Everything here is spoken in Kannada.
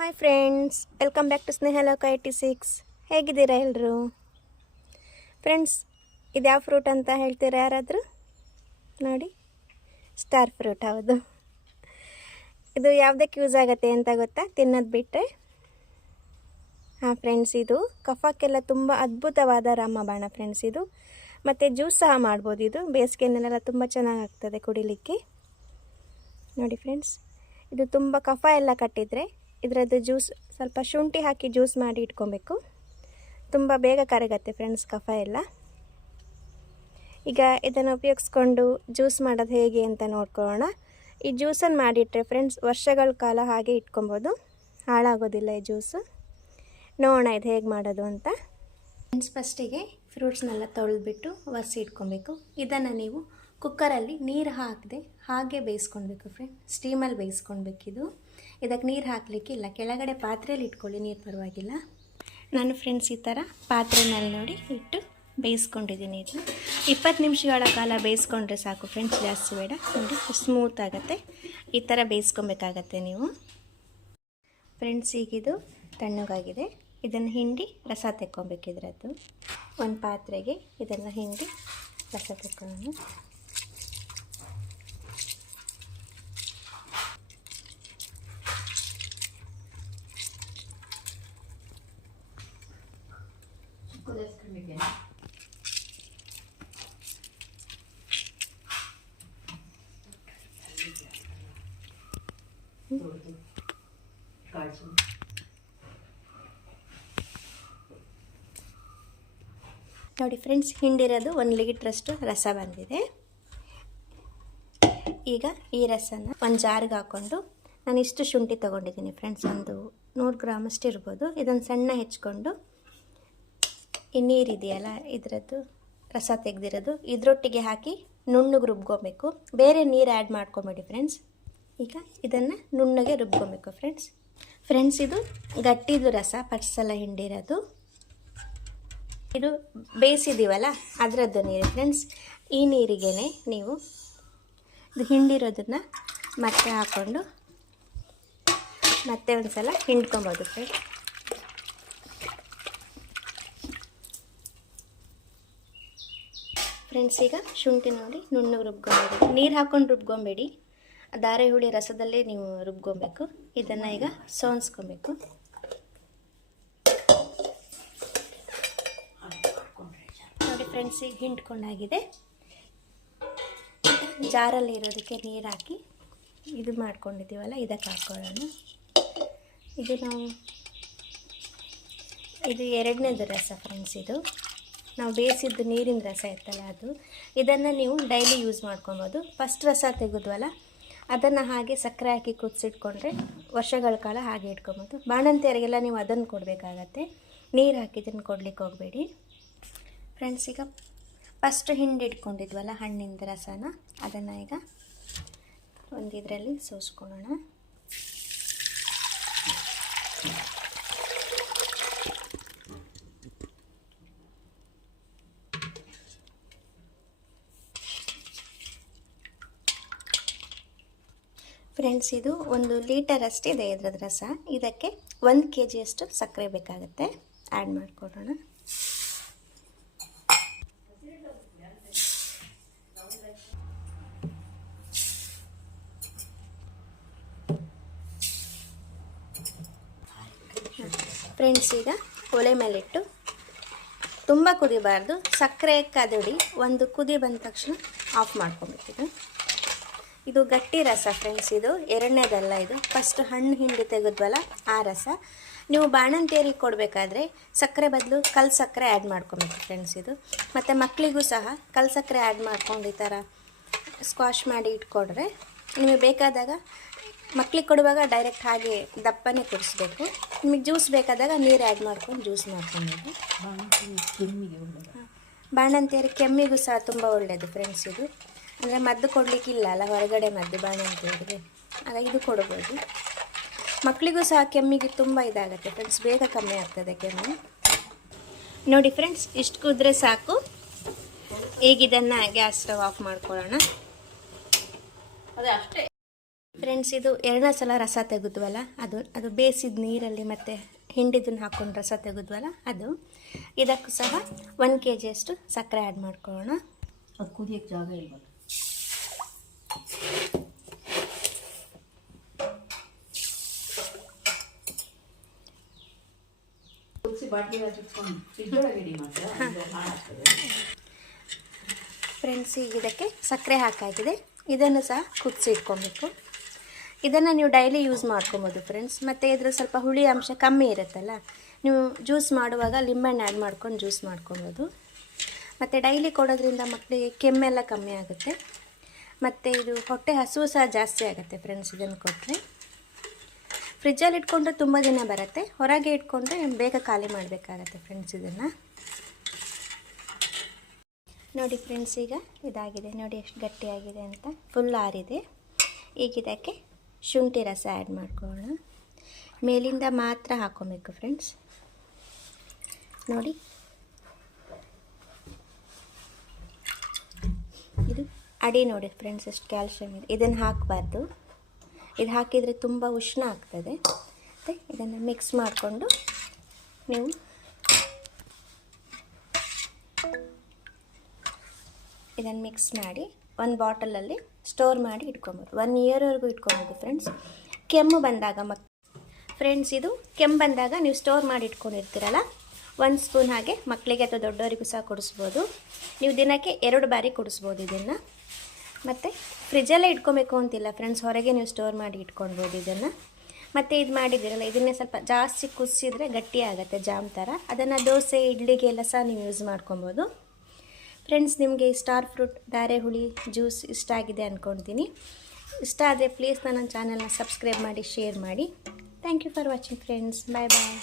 Hi friends, welcome back to Snehaloka 86. ಹೇಗಿದ್ದೀರಾ ಎಲ್ಲರೂ? ಫ್ರೆಂಡ್ಸ್, ಇದು ಯಾವ ಫ್ರೂಟ್ ಅಂತ ಹೇಳ್ತೀರಾ ಯಾರಾದರೂ? ನೋಡಿ, ಸ್ಟಾರ್ ಫ್ರೂಟ್. ಹೌದು, ಇದು ಯಾವುದಕ್ಕೆ ಯೂಸ್ ಆಗುತ್ತೆ ಅಂತ ಗೊತ್ತಾ? ತಿನ್ನೋದು ಬಿಟ್ಟರೆ. ಹಾಂ ಫ್ರೆಂಡ್ಸ್, ಇದು ಕಫಕ್ಕೆಲ್ಲ ತುಂಬ ಅದ್ಭುತವಾದ ರಾಮಬಾಣ ಫ್ರೆಂಡ್ಸ್ ಇದು. ಮತ್ತು ಜ್ಯೂಸ್ ಸಹ ಮಾಡ್ಬೋದು. ಇದು ಬೇಸಿಗೆನಲ್ಲೆಲ್ಲ ತುಂಬ ಚೆನ್ನಾಗಾಗ್ತದೆ ಕುಡಿಲಿಕ್ಕೆ. ನೋಡಿ ಫ್ರೆಂಡ್ಸ್, ಇದು ತುಂಬ ಕಫ ಎಲ್ಲ ಕಟ್ಟಿದರೆ ಇದರದ್ದು ಜ್ಯೂಸ್ ಸ್ವಲ್ಪ ಶುಂಠಿ ಹಾಕಿ ಜ್ಯೂಸ್ ಮಾಡಿ ಇಟ್ಕೊಬೇಕು. ತುಂಬ ಬೇಗ ಕರಗತ್ತೆ ಫ್ರೆಂಡ್ಸ್ ಕಫ ಎಲ್ಲ. ಈಗ ಇದನ್ನು ಉಪಯೋಗಿಸ್ಕೊಂಡು ಜ್ಯೂಸ್ ಮಾಡೋದು ಹೇಗೆ ಅಂತ ನೋಡ್ಕೊಳ್ಳೋಣ. ಈ ಜ್ಯೂಸನ್ನು ಮಾಡಿಟ್ರೆ ಫ್ರೆಂಡ್ಸ್ ವರ್ಷಗಳ ಕಾಲ ಹಾಗೆ ಇಟ್ಕೊಬೋದು, ಹಾಳಾಗೋದಿಲ್ಲ ಈ ಜ್ಯೂಸು. ನೋಡೋಣ ಇದು ಹೇಗೆ ಮಾಡೋದು ಅಂತ. ಫ್ರೆಂಡ್ಸ್, ಫಸ್ಟಿಗೆ ಫ್ರೂಟ್ಸ್ನೆಲ್ಲ ತೊಳೆದ್ಬಿಟ್ಟು ಒರೆಸಿ ಇಟ್ಕೊಬೇಕು. ಇದನ್ನು ನೀವು ಕುಕ್ಕರಲ್ಲಿ ನೀರು ಹಾಕದೆ ಹಾಗೆ ಬೇಯಿಸ್ಕೊಳ್ಬೇಕು ಫ್ರೆಂಡ್. ಸ್ಟೀಮಲ್ಲಿ ಬೇಯಿಸ್ಕೊಳ್ಬೇಕಿದು. ಇದಕ್ಕೆ ನೀರು ಹಾಕಲಿಕ್ಕಿಲ್ಲ, ಕೆಳಗಡೆ ಪಾತ್ರೆಯಲ್ಲಿ ಇಟ್ಕೊಳ್ಳಿ, ನೀರು ಪರವಾಗಿಲ್ಲ. ನಾನು ಫ್ರೆಂಡ್ಸ್ ಈ ಥರ ಪಾತ್ರೆನಲ್ಲಿ ನೋಡಿ ಇಟ್ಟು ಬೇಯಿಸ್ಕೊಂಡಿದ್ದೀನಿ. ಇದು 20 ನಿಮಿಷಗಳ ಕಾಲ ಬೇಯಿಸ್ಕೊಂಡ್ರೆ ಸಾಕು ಫ್ರೆಂಡ್ಸ್, ಜಾಸ್ತಿ ಬೇಡ. ನೋಡಿ ಸ್ಮೂತ್ ಆಗುತ್ತೆ. ಈ ಥರ ಬೇಯಿಸ್ಕೊಬೇಕಾಗತ್ತೆ ನೀವು ಫ್ರೆಂಡ್ಸ್. ಈಗಿದು ತಣ್ಣಗಾಗಿದೆ. ಇದನ್ನು ಹಿಂಡಿ ರಸ ತೆಕ್ಕೊಬೇಕಿದ್ರದ್ದು. ಒಂದು ಪಾತ್ರೆಗೆ ಇದನ್ನು ಹಿಂಡಿ ರಸ ತೆಕ್ಕೊಳ್ಳೋಣ. ನೋಡಿ ಫ್ರೆಂಡ್ಸ್, ಹಿಂಡಿರೋದು 1 ಲೀಟ್ರಷ್ಟು ರಸ ಬಂದಿದೆ. ಈಗ ಈ ರಸನ ಒಂದು ಜಾರ್ಗೆ ಹಾಕ್ಕೊಂಡು, ನಾನು ಇಷ್ಟು ಶುಂಠಿ ತೊಗೊಂಡಿದ್ದೀನಿ ಫ್ರೆಂಡ್ಸ್, ಒಂದು 100 ಗ್ರಾಮಷ್ಟು ಇರ್ಬೋದು. ಇದನ್ನು ಸಣ್ಣ ಹೆಚ್ಕೊಂಡು ಈ ನೀರಿದೆಯಲ್ಲ ಇದರದ್ದು ರಸ ತೆಗೆದಿರೋದು ಇದರೊಟ್ಟಿಗೆ ಹಾಕಿ ನುಣ್ಣಗೆ ರುಬ್ಕೊಬೇಕು. ಬೇರೆ ನೀರು ಆ್ಯಡ್ ಮಾಡ್ಕೊಬೇಡಿ ಫ್ರೆಂಡ್ಸ್. ಈಗ ಇದನ್ನು ನುಣ್ಣಗೆ ರುಬ್ಕೊಬೇಕು ಫ್ರೆಂಡ್ಸ್. ಇದು ಗಟ್ಟಿದು ರಸ, ಪರ್ಸೆಲ್ಲ ಹಿಂಡಿರೋದು. ಇದು ಬೇಯಿಸಿದ್ದೀವಲ್ಲ ಅದರದ್ದು ನೀರು ಫ್ರೆಂಡ್ಸ್. ಈ ನೀರಿಗೆ ನೀವು ಇದು ಹಿಂಡಿರೋದನ್ನು ಮತ್ತೆ ಹಾಕ್ಕೊಂಡು ಮತ್ತೆ ಒಂದು ಸಲ ಹಿಂಡ್ಕೊಬೋದು ಫ್ರೆಂಡ್ಸ್. ಈಗ ಶುಂಠಿ ನೋಡಿ ನುಣ್ಣಗೆ ರುಬ್ಕೊಬೇಡಿ, ನೀರು ಹಾಕ್ಕೊಂಡು ರುಬ್ಕೊಬೇಡಿ, ಧಾರೆ ಹುಳಿ ರಸದಲ್ಲೇ ನೀವು ರುಬ್ಕೊಬೇಕು. ಇದನ್ನು ಈಗ ಸೋನ್ಸ್ಕೊಬೇಕು. ನೋಡಿ ಫ್ರೆಂಡ್ಸ್, ಈಗ ಹಿಂಡ್ಕೊಂಡಾಗಿದೆ. ಜಾರಲ್ಲಿ ಇರೋದಕ್ಕೆ ನೀರು ಹಾಕಿ ಇದು ಮಾಡ್ಕೊಂಡಿದ್ದೀವಲ್ಲ ಇದಕ್ಕೆ ಹಾಕ್ಕೊಳ್ಳೋಣ. ಇದು ನಾವು ಇದು 2ನೇದು ರಸ ಫ್ರೆಂಡ್ಸ್. ಇದು ನಾವು ಬೇಯಿಸಿದ್ದು ನೀರಿನ ರಸ ಇರ್ತಲ್ಲ ಅದು. ಇದನ್ನು ನೀವು ಡೈಲಿ ಯೂಸ್ ಮಾಡ್ಕೊಬೋದು. ಫಸ್ಟ್ ರಸ ತೆಗೆದ್ವಲ್ಲ ಅದನ್ನು ಹಾಗೆ ಸಕ್ಕರೆ ಹಾಕಿ ಕುದಿಸಿಟ್ಕೊಂಡ್ರೆ ವರ್ಷಗಳ ಕಾಲ ಹಾಗೆ ಇಟ್ಕೊಬೋದು. ಬಾಣಂತಿಯರಿಗೆಲ್ಲ ನೀವು ಅದನ್ನು ಕೊಡಬೇಕಾಗತ್ತೆ, ನೀರು ಹಾಕಿದ್ದನ್ನು ಕೊಡ್ಲಿಕ್ಕೆ ಹೋಗಬೇಡಿ ಫ್ರೆಂಡ್ಸ್. ಈಗ ಫಸ್ಟ್ ಹಿಂಡಿಟ್ಕೊಂಡಿದ್ವಲ್ಲ ಹಣ್ಣಿಂದ ರಸನ ಅದನ್ನು ಈಗ ಒಂದು ಇದರಲ್ಲಿ ಸೋಸ್ಕೊಳ್ಳೋಣ. ಫ್ರೆಂಡ್ಸ್, ಇದು 1 ಲೀಟರ್ ಅಷ್ಟಿದೆ ಇದ್ರದ್ದು ರಸ. ಇದಕ್ಕೆ 1 kg ಅಷ್ಟು ಸಕ್ಕರೆ ಬೇಕಾಗುತ್ತೆ, ಆ್ಯಡ್ ಮಾಡಿಕೊಡೋಣ. ಫ್ರೆಂಡ್ಸ್, ಈಗ ಒಲೆ ಮೇಲಿಟ್ಟು ತುಂಬ ಕುದಿಬಾರ್ದು, ಸಕ್ಕರೆ ಕದಡಿ ಒಂದು ಕುದಿ ಬಂದ ತಕ್ಷಣ ಆಫ್ ಮಾಡ್ಕೊಬೇಕಿದೆ. ಇದು ಗಟ್ಟಿ ರಸ ಫ್ರೆಂಡ್ಸ್, ಇದು 2ನೇದಲ್ಲ. ಇದು ಫಸ್ಟ್ ಹಣ್ಣು ಹಿಂಡಿ ತೆಗೆದ್ವಲ್ಲ ಆ ರಸ. ನೀವು ಬಾಣಂತಿಯರಿಗೆ ಕೊಡಬೇಕಾದ್ರೆ ಸಕ್ಕರೆ ಬದಲು ಕಲ್ಲು ಸಕ್ಕರೆ ಆ್ಯಡ್ ಮಾಡ್ಕೊಬೇಕು ಫ್ರೆಂಡ್ಸ್ ಇದು. ಮತ್ತು ಮಕ್ಕಳಿಗೂ ಸಹ ಕಲ್ಲು ಸಕ್ಕರೆ ಆ್ಯಡ್ ಮಾಡ್ಕೊಂಡು ಈ ಥರ ಸ್ಕ್ವಾಶ್ ಮಾಡಿ ಇಟ್ಕೊಂಡ್ರೆ ನಿಮಗೆ ಬೇಕಾದಾಗ ಮಕ್ಳಿಗೆ ಕೊಡುವಾಗ ಡೈರೆಕ್ಟ್ ಹಾಗೆ ದಪ್ಪನೇ ಕುಡಿಸ್ಬೇಕು. ನಿಮಗೆ ಜ್ಯೂಸ್ ಬೇಕಾದಾಗ ನೀರು ಆ್ಯಡ್ ಮಾಡ್ಕೊಂಡು ಜ್ಯೂಸ್ ಮಾಡ್ಕೊಬೋದು. ಬಾಣಂತಿಯರಿಗೆ ಕೆಮ್ಮಿಗೂ ಸಹ ತುಂಬ ಒಳ್ಳೆಯದು ಫ್ರೆಂಡ್ಸ್ ಇದು. ಅಂದರೆ ಮದ್ದು ಕೊಡಲಿಕ್ಕಿಲ್ಲ ಅಲ್ಲ, ಹೊರಗಡೆ ಮದ್ದು ಬಾಣಂತಿಯರಿಗೆ, ಆಗ ಇದು ಕೊಡ್ಬೋದು. ಮಕ್ಕಳಿಗೂ ಸಹ ಕೆಮ್ಮಿಗೆ ತುಂಬ ಇದಾಗುತ್ತೆ ಫ್ರೆಂಡ್ಸ್, ಬೇಗ ಕಮ್ಮಿ ಆಗ್ತದೆ ಕೆಮ್ಮು. ನೋಡಿ ಫ್ರೆಂಡ್ಸ್, ಇಷ್ಟು ಕುದ್ರೆ ಸಾಕು. ಈಗ ಇದನ್ನು ಗ್ಯಾಸ್ ಸ್ಟವ್ ಆಫ್ ಮಾಡ್ಕೊಳ್ಳೋಣ. ಫ್ರೆಂಡ್ಸ್, ಇದು ಎರಡನೇ ಸಲ ರಸ ತೆಗೆದ್ವಲ್ಲ, ಅದು ಬೇಯಿಸಿದ ನೀರಲ್ಲಿ ಮತ್ತು ಹಿಂಡಿದನ್ನು ಹಾಕ್ಕೊಂಡು ರಸ ತೆಗೆದ್ವಲ್ಲ ಅದು. ಇದಕ್ಕೂ ಸಹ 1 kg ಅಷ್ಟು ಸಕ್ಕರೆ ಆ್ಯಡ್ ಮಾಡ್ಕೊಳ್ಳೋಣ. ಅದು ಕುದಿಯೋಕ್ಕೆ ಜಾಗ ಇಲ್ವಲ್ಲ. ಫ್ರೆಂಡ್ಸ್, ಈಗ ಇದಕ್ಕೆ ಸಕ್ಕರೆ ಹಾಕಾಗಿದೆ. ಇದನ್ನು ಸಹ ಕುದಿಸಿ ಇಟ್ಕೊಬೇಕು. ಇದನ್ನು ನೀವು ಡೈಲಿ ಯೂಸ್ ಮಾಡ್ಕೊಬೋದು ಫ್ರೆಂಡ್ಸ್. ಮತ್ತು ಇದ್ರ ಸ್ವಲ್ಪ ಹುಳಿ ಅಂಶ ಕಮ್ಮಿ ಇರುತ್ತಲ್ಲ, ನೀವು ಜ್ಯೂಸ್ ಮಾಡುವಾಗ ಲಿಂಬೆಹಣ್ಣು ಆ್ಯಡ್ ಮಾಡ್ಕೊಂಡು ಜ್ಯೂಸ್ ಮಾಡ್ಕೊಬೋದು. ಮತ್ತು ಡೈಲಿ ಕೊಡೋದ್ರಿಂದ ಮಕ್ಕಳಿಗೆ ಕೆಮ್ಮೆಲ್ಲ ಕಮ್ಮಿ ಆಗುತ್ತೆ. ಮತ್ತು ಇದು ಹೊಟ್ಟೆ ಹಸಿವು ಸಹ ಜಾಸ್ತಿ ಆಗುತ್ತೆ ಫ್ರೆಂಡ್ಸ್ ಇದನ್ನು ಕೊಟ್ಟರೆ. ಫ್ರಿಜ್ಜಲ್ಲಿ ಇಟ್ಕೊಂಡ್ರೆ ತುಂಬ ದಿನ ಬರುತ್ತೆ, ಹೊರಗೆ ಇಟ್ಕೊಂಡ್ರೆ ಬೇಗ ಖಾಲಿ ಮಾಡಬೇಕಾಗತ್ತೆ ಫ್ರೆಂಡ್ಸ್ ಇದನ್ನು. ನೋಡಿ ಫ್ರೆಂಡ್ಸ್, ಈಗ ಇದಾಗಿದೆ ನೋಡಿ ಎಷ್ಟು ಗಟ್ಟಿಯಾಗಿದೆ ಅಂತ, ಫುಲ್ ಆರಿದೆ. ಈಗ ಇದಕ್ಕೆ ಶುಂಠಿ ರಸ ಆ್ಯಡ್ ಮಾಡ್ಕೊಳ್ಳೋಣ. ಮೇಲಿಂದ ಮಾತ್ರ ಹಾಕ್ಕೊಬೇಕು ಫ್ರೆಂಡ್ಸ್. ನೋಡಿ, ಇದು ಅಡಿ ನೋಡಿ ಫ್ರೆಂಡ್ಸ್ ಎಷ್ಟು ಕ್ಯಾಲ್ಶಿಯಮ್ ಇದೆ. ಇದನ್ನು ಹಾಕಬಾರ್ದು, ಇದು ಹಾಕಿದರೆ ತುಂಬ ಉಷ್ಣ ಆಗ್ತದೆ. ಮತ್ತು ಇದನ್ನು ಮಿಕ್ಸ್ ಮಾಡಿಕೊಂಡು ನೀವು ಇದನ್ನು ಮಿಕ್ಸ್ ಮಾಡಿ ಒಂದು ಬಾಟಲಲ್ಲಿ ಸ್ಟೋರ್ ಮಾಡಿ ಇಟ್ಕೊಬೋದು. 1 ಇಯರ್ವರೆಗೂ ಇಟ್ಕೊಬೋದು ಫ್ರೆಂಡ್ಸ್. ಕೆಮ್ಮು ಬಂದಾಗ ಫ್ರೆಂಡ್ಸ್, ಇದು ಕೆಮ್ಮು ಬಂದಾಗ ನೀವು ಸ್ಟೋರ್ ಮಾಡಿ ಇಟ್ಕೊಂಡಿರ್ತೀರಲ್ಲ, 1 ಸ್ಪೂನ್ ಹಾಗೆ ಮಕ್ಕಳಿಗೆ ಅಥವಾ ದೊಡ್ಡವರಿಗೂ ಸಹ ಕುಡಿಸ್ಬೋದು. ನೀವು ದಿನಕ್ಕೆ 2 ಬಾರಿ ಕುಡಿಸ್ಬೋದು ಇದನ್ನು. ಮತ್ತು ಫ್ರಿಜ್ಜಲ್ಲೇ ಇಟ್ಕೊಬೇಕು ಅಂತಿಲ್ಲ ಫ್ರೆಂಡ್ಸ್, ಹೊರಗೆ ನೀವು ಸ್ಟೋರ್ ಮಾಡಿ ಇಟ್ಕೊಳ್ಬೋದು ಇದನ್ನು. ಮತ್ತು ಇದು ಮಾಡಿದ್ದೀರಲ್ಲ, ಇದನ್ನೇ ಸ್ವಲ್ಪ ಜಾಸ್ತಿ ಕುದಿಸಿದ್ರೆ ಗಟ್ಟಿ ಆಗುತ್ತೆ ಜಾಮ್ ಥರ. ಅದನ್ನು ದೋಸೆ ಇಡ್ಲಿಗೆಲ್ಲ ಸಹ ನೀವು ಯೂಸ್ ಮಾಡ್ಕೊಬೋದು ಫ್ರೆಂಡ್ಸ್. ನಿಮಗೆ ಸ್ಟಾರ್ ಫ್ರೂಟ್ ಧಾರೆಹುಳಿ ಜ್ಯೂಸ್ ಇಷ್ಟ ಆಗಿದೆ ಅಂದ್ಕೊಳ್ತೀನಿ. ಇಷ್ಟ ಆದರೆ ಪ್ಲೀಸ್ ನನ್ನ ಚಾನಲ್ನ ಸಬ್ಸ್ಕ್ರೈಬ್ ಮಾಡಿ, ಶೇರ್ ಮಾಡಿ. Thank you for watching friends. Bye bye.